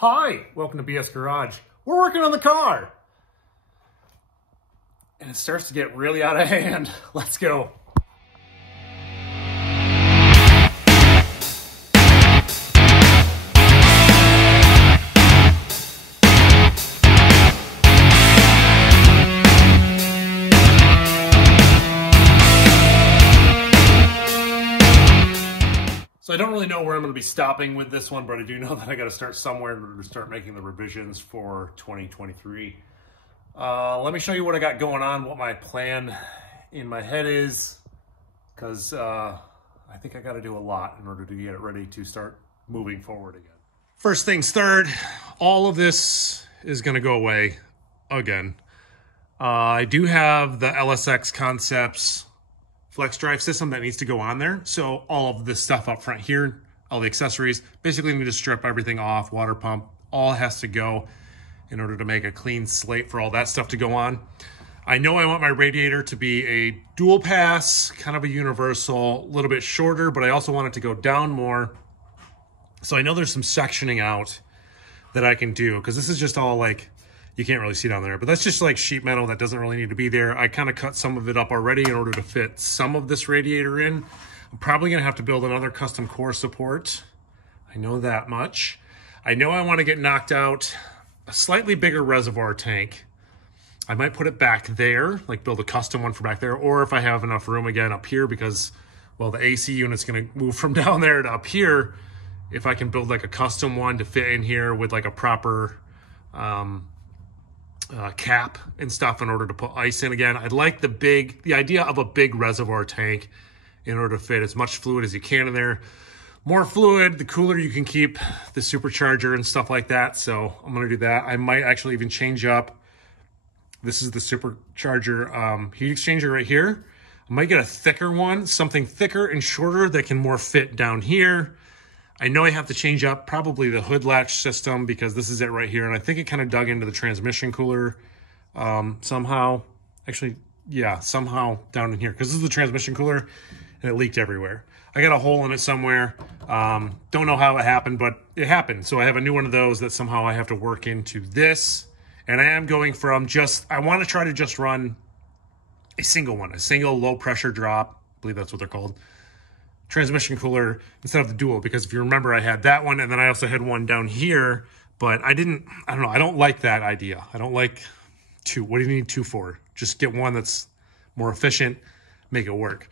Hi, welcome to BS Garage. We're working on the car. And it starts to get really out of hand. Let's go. So I don't really know where I'm going to be stopping with this one, but I do know that I got to start somewhere in order to start making the revisions for 2023. Let me show you what I got going on, what my plan in my head is, because I think I got to do a lot in order to get it ready to start moving forward again. First things third, all of this is going to go away again. I do have the LSX Concepts flex drive system that needs to go on there. So all of this stuff up front here, all the accessories, basically need to strip everything off, water pump, all has to go in order to make a clean slate for all that stuff to go on. I know I want my radiator to be a dual pass, kind of a universal, a little bit shorter, but I also want it to go down more. So I know there's some sectioning out that I can do, because this is just all like, you can't really see down there, but that's just like sheet metal that doesn't really need to be there. I kind of cut some of it up already in order to fit some of this radiator in. I'm probably gonna have to build another custom core support. I know that much. I know I want to get knocked out a slightly bigger reservoir tank. I might put it back there, like build a custom one for back there, or if I have enough room again up here, because, well, the AC unit's gonna move from down there to up here. If I can build like a custom one to fit in here with like a proper, cap and stuff in order to put ice in again. I'd like the idea of a big reservoir tank in order to fit as much fluid as you can in there. More fluid, the cooler you can keep the supercharger and stuff like that. So I'm gonna do that. I might actually even change up. This is the supercharger heat exchanger right here. I might get a thicker one, something thicker and shorter that can more fit down here. I know I have to change up probably the hood latch system, because this is it right here. And I think it kind of dug into the transmission cooler somehow. Actually, yeah, somehow down in here, because this is the transmission cooler and it leaked everywhere. I got a hole in it somewhere. Don't know how it happened, but it happened. So I have a new one of those that somehow I have to work into this. And I am going from I want to try to just run a single one, a single low pressure drop. I believe that's what they're called. Transmission cooler instead of the dual, because if you remember, I had that one and then I also had one down here, but I don't know, I don't like that idea. I don't like two. What do you need two for? Just get one that's more efficient, make it work.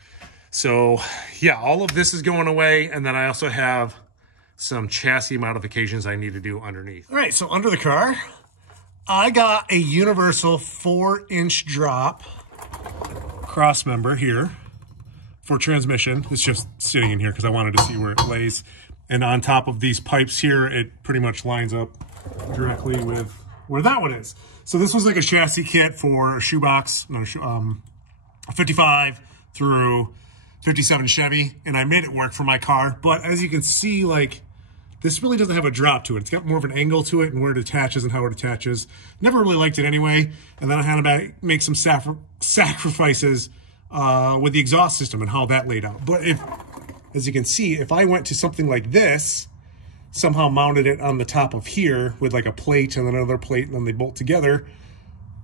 So yeah, all of this is going away, and then I also have some chassis modifications I need to do underneath. All right, so under the car, I got a universal 4-inch drop cross member here for transmission. It's just sitting in here because I wanted to see where it lays. And on top of these pipes here, it pretty much lines up directly with where that one is. So this was like a chassis kit for a shoebox, a 55 through 57 Chevy, and I made it work for my car. But as you can see, like, this really doesn't have a drop to it. It's got more of an angle to it and where it attaches and how it attaches. Never really liked it anyway. And then I had to make some sacrifices with the exhaust system and how that laid out. But as you can see, if I went to something like this, somehow mounted it on the top of here with like a plate and then another plate, and then they bolt together,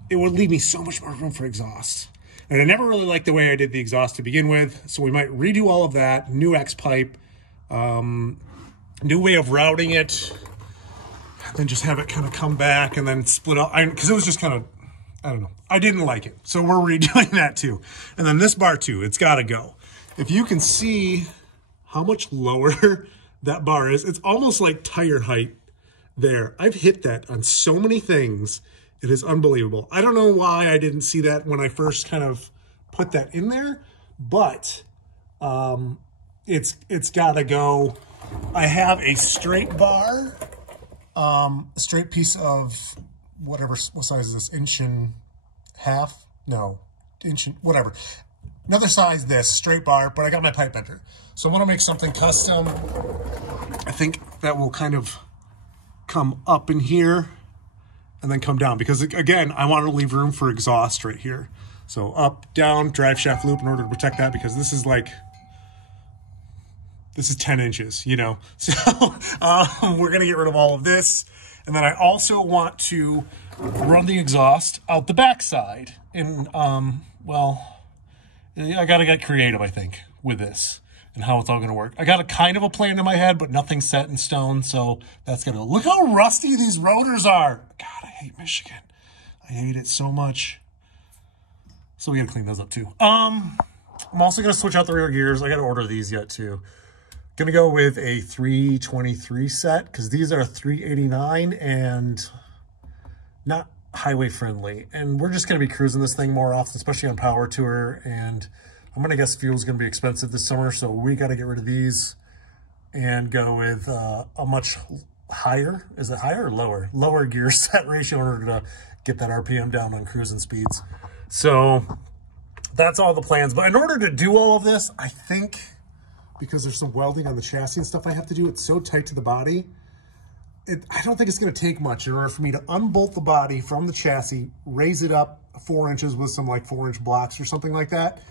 it would leave me so much more room for exhaust. And I never really liked the way I did the exhaust to begin with, so we might redo all of that, new X pipe, new way of routing it, and then just have it kind of come back and then split up, because it was just kind of, I don't know. I didn't like it. So we're redoing that too. And then this bar too, it's got to go. If you can see how much lower that bar is, it's almost like tire height there. I've hit that on so many things. It is unbelievable. I don't know why I didn't see that when I first kind of put that in there, but it's got to go. I have a straight bar, a straight piece of whatever, what size is this, inch and half? No, inch and whatever. Another size, this straight bar, but I got my pipe bender. So I want to make something custom. I think that will kind of come up in here and then come down, because again, I want to leave room for exhaust right here. So up, down, drive shaft loop in order to protect that, because this is like, this is 10 inches, you know? So we're going to get rid of all of this. And then I also want to run the exhaust out the backside. And, well, I got to get creative, I think, with this and how it's all going to work. I got a kind of a plan in my head, but nothing's set in stone. So that's going to look how rusty these rotors are. God, I hate Michigan. I hate it so much. So we got to clean those up too. I'm also going to switch out the rear gears. I got to order these yet too. Going to go with a 323 set because these are 389 and not highway friendly. And we're just going to be cruising this thing more often, especially on Power Tour. And I'm going to guess fuel's going to be expensive this summer. So we got to get rid of these and go with a much higher, is it higher or lower? Lower gear set ratio in order to get that RPM down on cruising speeds. So that's all the plans. But in order to do all of this, I think because there's some welding on the chassis and stuff I have to do, it's so tight to the body. I don't think it's going to take much in order for me to unbolt the body from the chassis, raise it up 4 inches with some like 4-inch blocks or something like that,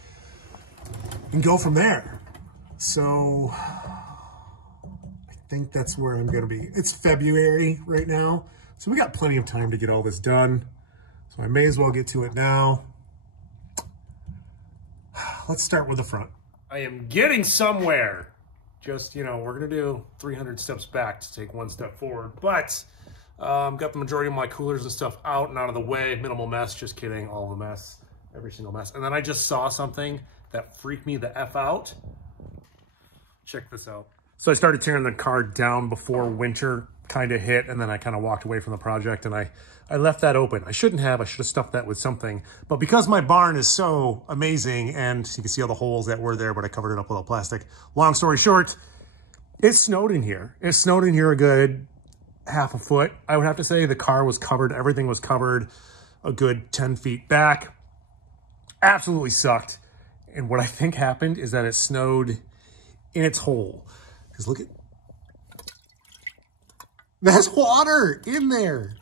and go from there. So I think that's where I'm going to be. It's February right now, so we got plenty of time to get all this done. So I may as well get to it now. Let's start with the front. I am getting somewhere. Just, you know, we're going to do 300 steps back to take 1 step forward. But got the majority of my coolers and stuff out and out of the way. Minimal mess. Just kidding. All the mess. Every single mess. And then I just saw something that freaked me the F out. Check this out. So I started tearing the car down before winter kind of hit. And then I kind of walked away from the project. And I left that open. I shouldn't have. I should have stuffed that with something. But because my barn is so amazing, and you can see all the holes that were there, but I covered it up with all plastic. Long story short, it snowed in here. It snowed in here a good half a foot. I would have to say the car was covered. Everything was covered a good 10 feet back. Absolutely sucked. And what I think happened is that it snowed in its hole. Because look at... There's water in there.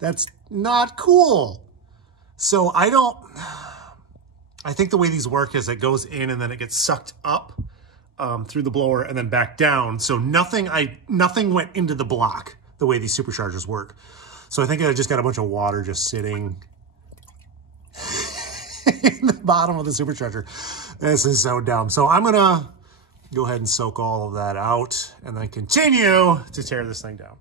That's not cool. So I think the way these work is it goes in and then it gets sucked up through the blower and then back down. So nothing went into the block the way these superchargers work. So I think I just got a bunch of water just sitting in the bottom of the supercharger. This is so dumb. So I'm gonna go ahead and soak all of that out and then continue to tear this thing down.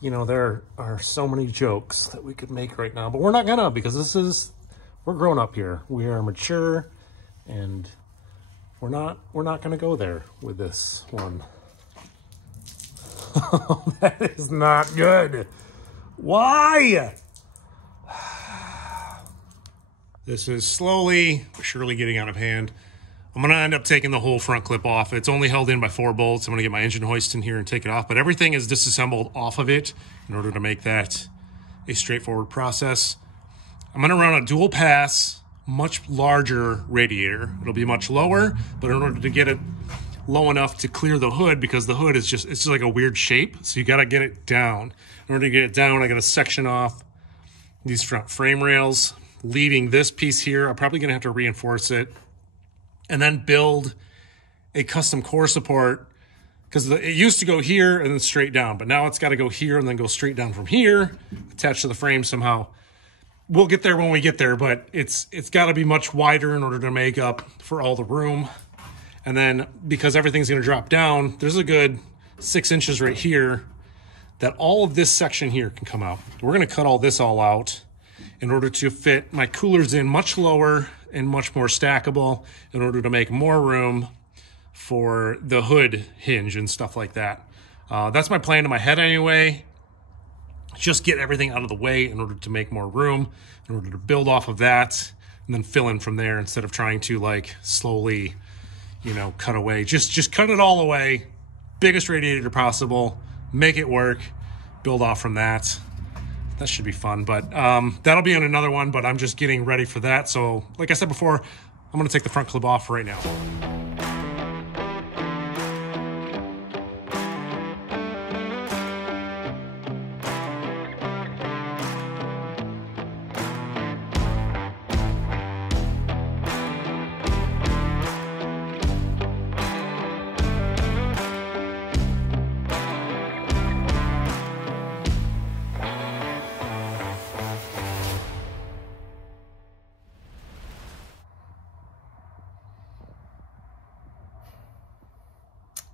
You know, there are so many jokes that we could make right now, but we're not gonna, because we're grown up here. We are mature, and we're not gonna go there with this one. That is not good. Why? This is slowly but surely getting out of hand. I'm going to end up taking the whole front clip off. It's only held in by 4 bolts. I'm going to get my engine hoist in here and take it off. But everything is disassembled off of it in order to make that a straightforward process. I'm going to run a dual pass, much larger radiator. It'll be much lower, but in order to get it low enough to clear the hood, because the hood is it's just like a weird shape. So you got to get it down. In order to get it down, I got to section off these front frame rails, leaving this piece here. I'm probably going to have to reinforce it, and then build a custom core support, because it used to go here and then straight down, but now it's got to go here and then go straight down from here, attached to the frame somehow. We'll get there when we get there, but it's got to be much wider in order to make up for all the room. And then because everything's going to drop down, there's a good 6 inches right here that all of this section here can come out. We're going to cut all this all out in order to fit my coolers in much lower and much more stackable, in order to make more room for the hood hinge and stuff like that. That's my plan in my head anyway. Just get everything out of the way in order to make more room, in order to build off of that, and then fill in from there instead of trying to like slowly, you know, cut away. Just cut it all away, biggest radiator possible, make it work, build off from that. That should be fun, but that'll be in another one, but I'm just getting ready for that. So like I said before, I'm gonna take the front clip off right now.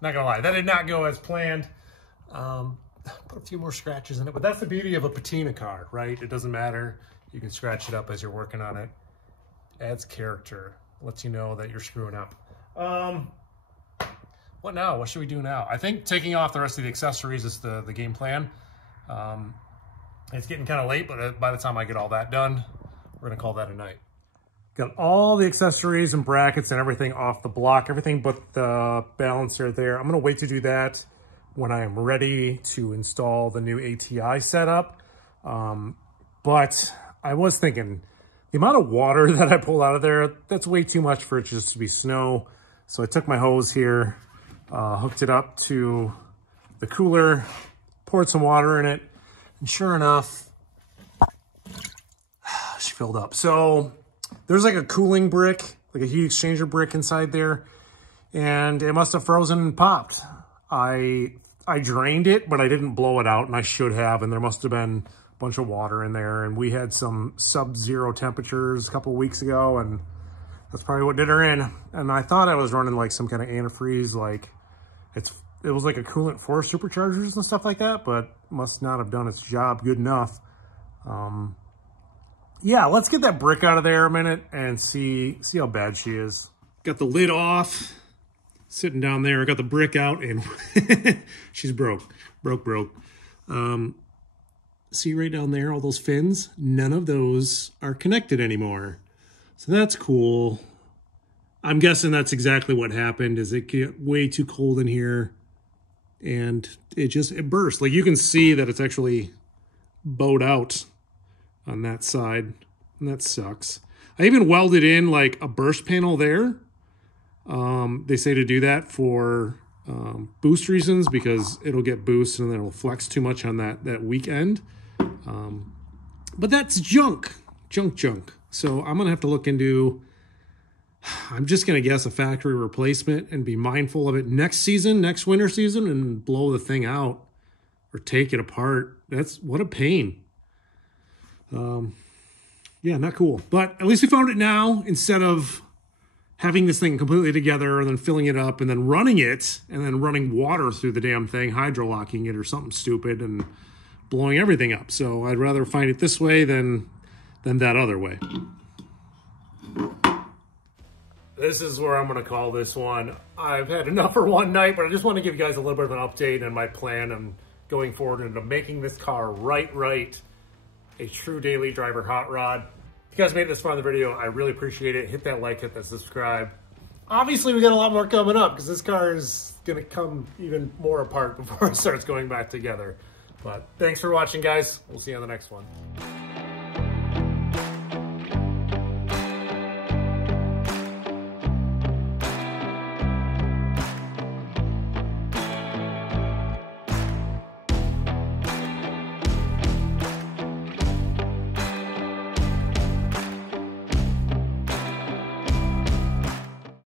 Not gonna lie, that did not go as planned. Put a few more scratches in it, but that's the beauty of a patina car, right? It doesn't matter. You can scratch it up as you're working on it. Adds character, lets you know that you're screwing up. What now? What should we do now? I think taking off the rest of the accessories is the game plan. It's getting kind of late, but by the time I get all that done, we're gonna call that a night. Got all the accessories and brackets and everything off the block, everything but the balancer there. I'm gonna wait to do that when I am ready to install the new ATI setup. But I was thinking, the amount of water that I pulled out of there, that's way too much for it just to be snow. So I took my hose here, hooked it up to the cooler, poured some water in it, and sure enough, she filled up. So there's like a cooling brick, like a heat exchanger brick inside there, and it must have frozen and popped. I drained it, but I didn't blow it out, and I should have, and there must have been a bunch of water in there, and we had some sub-zero temperatures a couple of weeks ago, and that's probably what did her in. And I thought I was running like some kind of antifreeze, like it was like a coolant for superchargers and stuff like that, but must not have done its job good enough. Yeah, let's get that brick out of there a minute and see how bad she is. Got the lid off, sitting down there. I got the brick out and she's broke. See right down there, all those fins? None of those are connected anymore. So that's cool. I'm guessing that's exactly what happened, is it get way too cold in here and it burst. Like you can see that it's actually bowed out on that side, and that sucks. I even welded in like a burst panel there. They say to do that for boost reasons, because it'll get boost and then it'll flex too much on that weak end. But that's junk. So I'm gonna have to look into, I'm just gonna guess a factory replacement and be mindful of it next winter season, and blow the thing out or take it apart. What a pain. Yeah, not cool. But at least we found it now, instead of having this thing completely together and then filling it up and then running it and then running water through the damn thing, hydrolocking it or something stupid and blowing everything up. So I'd rather find it this way than that other way. This is where I'm going to call this one. I've had enough for one night, but I just want to give you guys a little bit of an update on my plan and going forward into making this car right. A true daily driver hot rod. If you guys made it this far in the video, I really appreciate it. Hit that like, hit that subscribe. Obviously, we got a lot more coming up, because this car is going to come even more apart before it starts going back together. But thanks for watching, guys. We'll see you on the next one.